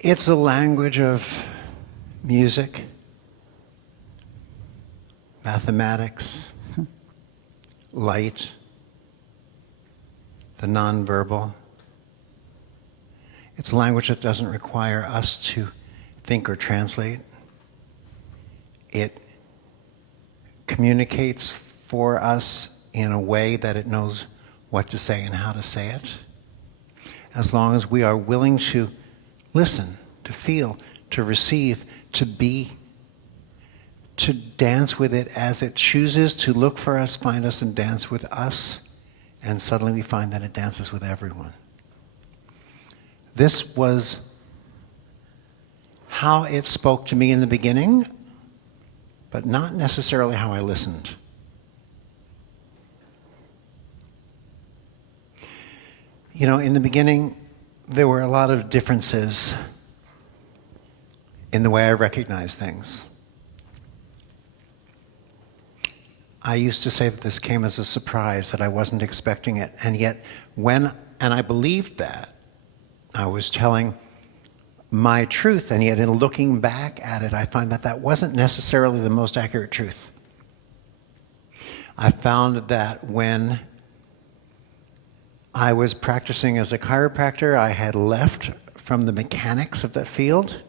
It's a language of music, mathematics, light, the nonverbal. It's a language that doesn't require us to think or translate. It communicates for us in a way that it knows what to say and how to say it. As long as we are willing to listen, to feel, to receive, to be, to dance with it as it chooses to look for us, find us, and dance with us, and suddenly we find that it dances with everyone. This was how it spoke to me in the beginning, but not necessarily how I listened. You know, in the beginning, there were a lot of differences in the way I recognized things. I used to say that this came as a surprise, that I wasn't expecting it, and yet and I believed that, I was telling my truth, and yet in looking back at it, I find that that wasn't necessarily the most accurate truth. I found that when I was practicing as a chiropractor, I had left from the mechanics of that field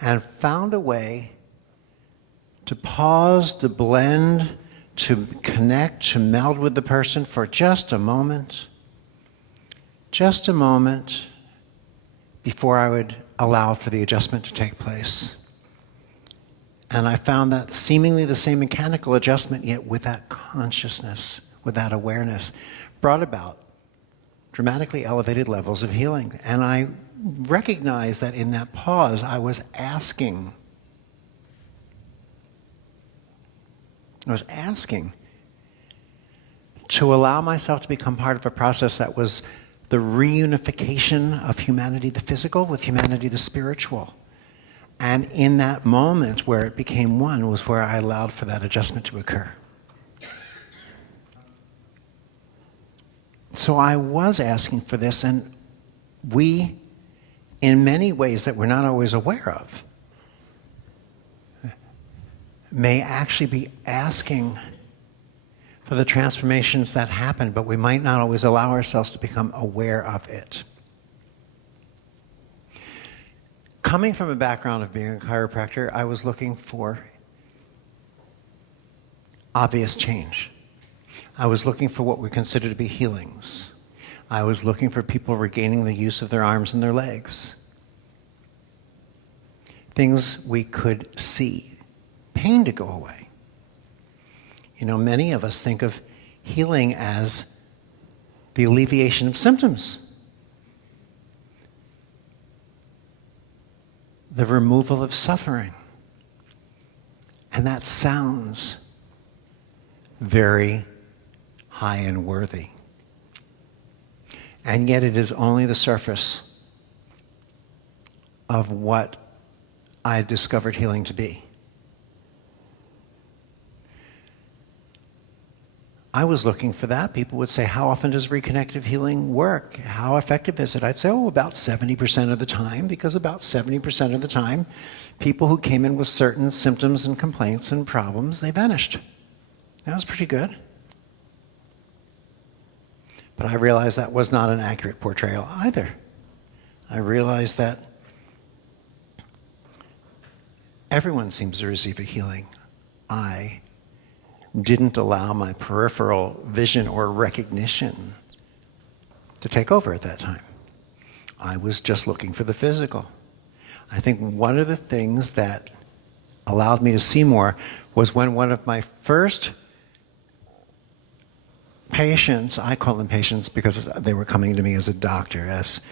and found a way to pause, to blend, to connect, to meld with the person for just a moment before I would allow for the adjustment to take place. And I found that seemingly the same mechanical adjustment, yet with that consciousness, with that awareness, brought about dramatically elevated levels of healing. And I recognized that in that pause, I was asking to allow myself to become part of a process that was the reunification of humanity, the physical, with humanity, the spiritual. And in that moment where it became one was where I allowed for that adjustment to occur. So I was asking for this, and we, in many ways that we're not always aware of, may actually be asking for the transformations that happen, but we might not always allow ourselves to become aware of it. Coming from a background of being a chiropractor, I was looking for obvious change. I was looking for what we consider to be healings. I was looking for people regaining the use of their arms and their legs. Things we could see. Pain to go away. You know, many of us think of healing as the alleviation of symptoms. The removal of suffering. And that sounds very high and worthy. And yet it is only the surface of what I discovered healing to be. I was looking for that. People would say, how often does reconnective healing work? How effective is it? I'd say, about 70% of the time, because about 70% of the time, people who came in with certain symptoms and complaints and problems, they vanished. That was pretty good. But I realized that was not an accurate portrayal either. I realized that everyone seems to receive a healing. I didn't allow my peripheral vision or recognition to take over at that time. I was just looking for the physical. I think one of the things that allowed me to see more was when one of my first patients, I call them patients because they were coming to me as a doctor. As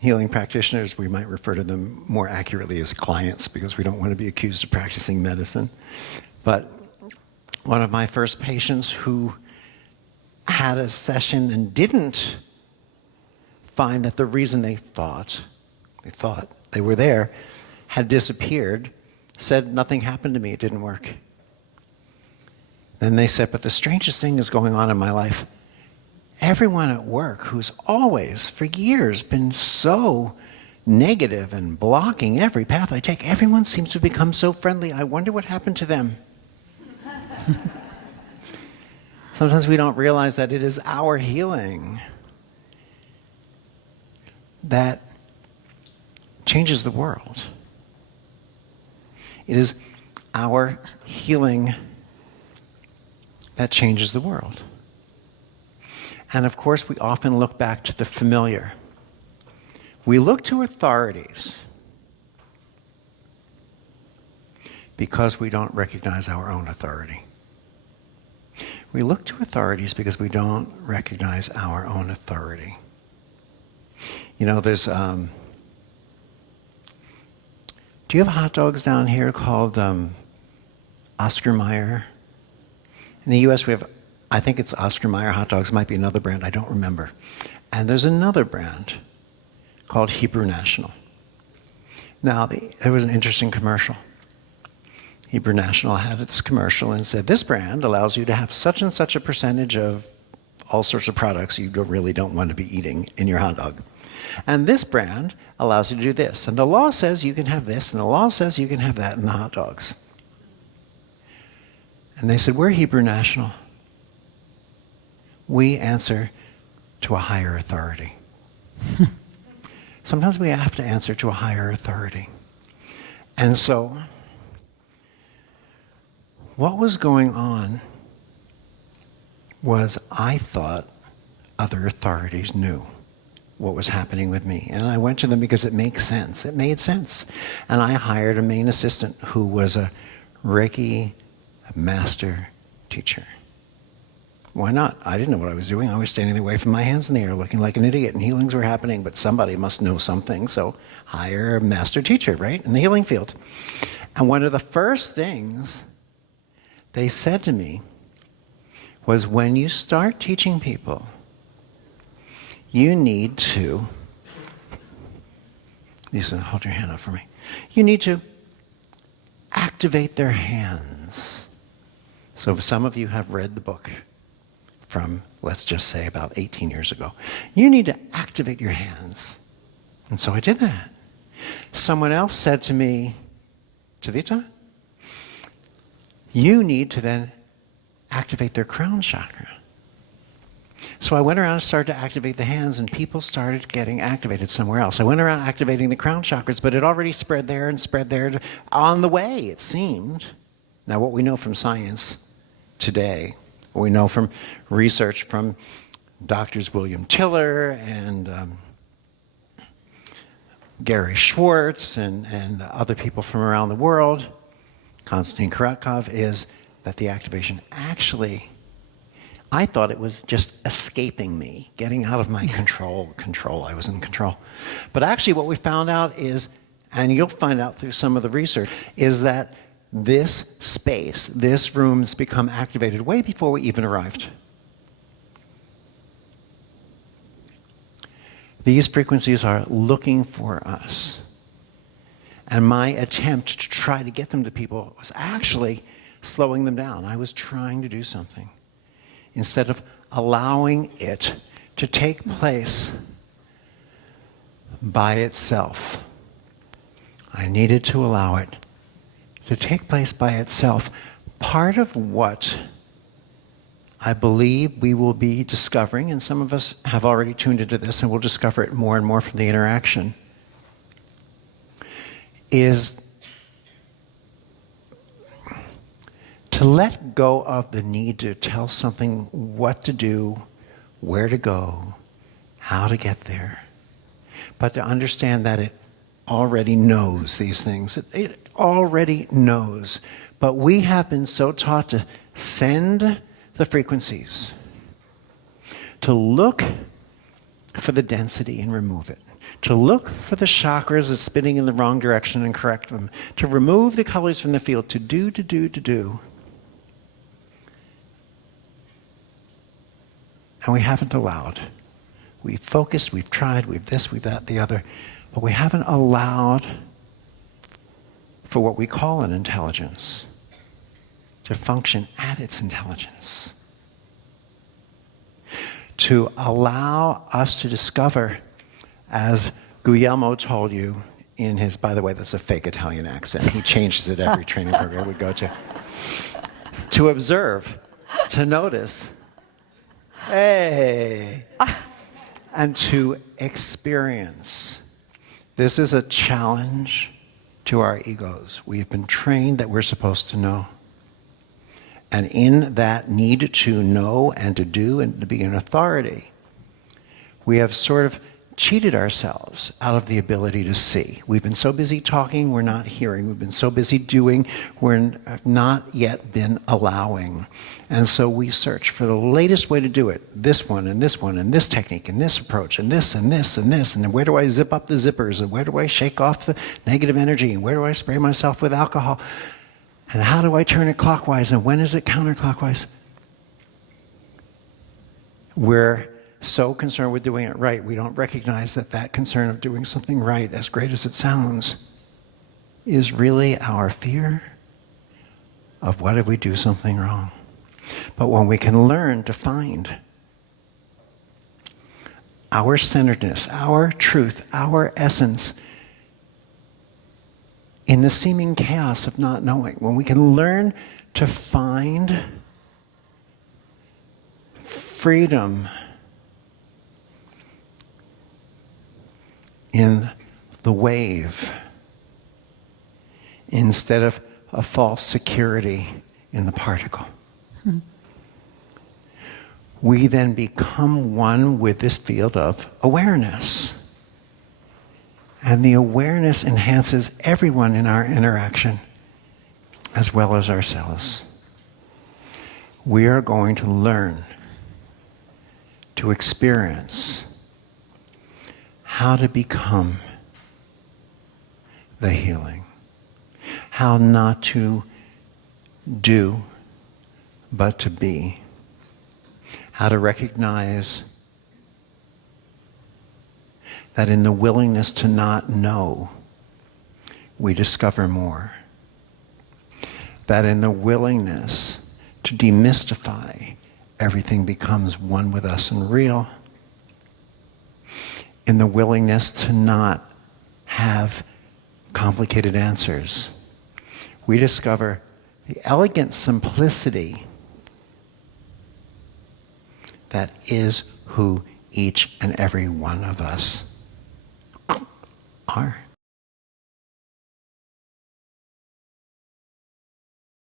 healing practitioners, we might refer to them more accurately as clients because we don't want to be accused of practicing medicine. But one of my first patients who had a session and didn't find that the reason they thought they were there had disappeared, said nothing happened to me, it didn't work. Then they said, but the strangest thing is going on in my life. Everyone at work who's always, for years, been so negative and blocking every path I take. Everyone seems to become so friendly. I wonder what happened to them. Sometimes we don't realize that it is our healing that changes the world. It is our healing that changes the world. And of course, we often look back to the familiar. We look to authorities because we don't recognize our own authority. We look to authorities because we don't recognize our own authority. You know, there's, do you have hot dogs down here called Oscar Mayer? In the US we have, I think it's Oscar Mayer hot dogs, might be another brand, I don't remember. And there's another brand called Hebrew National. Now, there was an interesting commercial. Hebrew National had this commercial and said, this brand allows you to have such and such a percentage of all sorts of products you really don't want to be eating in your hot dog. And this brand allows you to do this. And the law says you can have this, and the law says you can have that in the hot dogs. And they said, we're Hebrew National. We answer to a higher authority. Sometimes we have to answer to a higher authority. And so, what was going on was I thought other authorities knew what was happening with me. And I went to them because it makes sense. It made sense. And I hired a main assistant who was a Reiki master teacher. Why not? I didn't know what I was doing. I was standing there waving my hands in the air looking like an idiot, and healings were happening, but somebody must know something, so hire a master teacher, right, in the healing field. And one of the first things they said to me was, when you start teaching people, you need to, Lisa, hold your hand up for me. You need to activate their hands. So some of you have read the book from, let's just say, about 18 years ago. You need to activate your hands. And so I did that. Someone else said to me, Chavita, you need to then activate their crown chakra. So I went around and started to activate the hands, and people started getting activated somewhere else. I went around activating the crown chakras, but it already spread there and spread there on the way, it seemed. Now, what we know from science today, what we know from research from Doctors William Tiller and Gary Schwartz and other people from around the world, Konstantin Karatkov, is that the activation actually, I thought it was just escaping me, getting out of my control, I was in control. But actually what we found out is, and you'll find out through some of the research, is that this space, this room's become activated way before we even arrived. These frequencies are looking for us. And my attempt to try to get them to people was actually slowing them down. I was trying to do something instead of allowing it to take place by itself. I needed to allow it to take place by itself. Part of what I believe we will be discovering, and some of us have already tuned into this and we'll discover it more and more from the interaction, is to let go of the need to tell something what to do, where to go, how to get there, but to understand that it already knows these things. It already knows. But we have been so taught to send the frequencies, to look for the density and remove it, to look for the chakras that's spinning in the wrong direction and correct them, to remove the colors from the field, to do. And we haven't allowed. We've focused, we've tried, we've this, we've that, the other, but we haven't allowed for what we call an intelligence to function at its intelligence. To allow us to discover, as Guglielmo told you in his, by the way, that's a fake Italian accent. He changes it every training program we go to observe, to notice, hey, and to experience. This is a challenge to our egos. We have been trained that we're supposed to know. And in that need to know and to do and to be an authority, we have sort of cheated ourselves out of the ability to see. We've been so busy talking, we're not hearing. We've been so busy doing, we're not yet been allowing. And so we search for the latest way to do it. This one, and this technique, and this approach, and this, and this, and this. And then where do I zip up the zippers? And where do I shake off the negative energy? And where do I spray myself with alcohol? And how do I turn it clockwise? And when is it counterclockwise? We're so concerned with doing it right, we don't recognize that that concern of doing something right, as great as it sounds, is really our fear of what if we do something wrong. But when we can learn to find our centeredness, our truth, our essence in the seeming chaos of not knowing, when we can learn to find freedom in the wave instead of a false security in the particle. We then become one with this field of awareness. And the awareness enhances everyone in our interaction as well as ourselves. We are going to learn to experience how to become the healing. How not to do, but to be. How to recognize that in the willingness to not know, we discover more. That in the willingness to demystify, everything becomes one with us and real. In the willingness to not have complicated answers, we discover the elegant simplicity that is who each and every one of us are.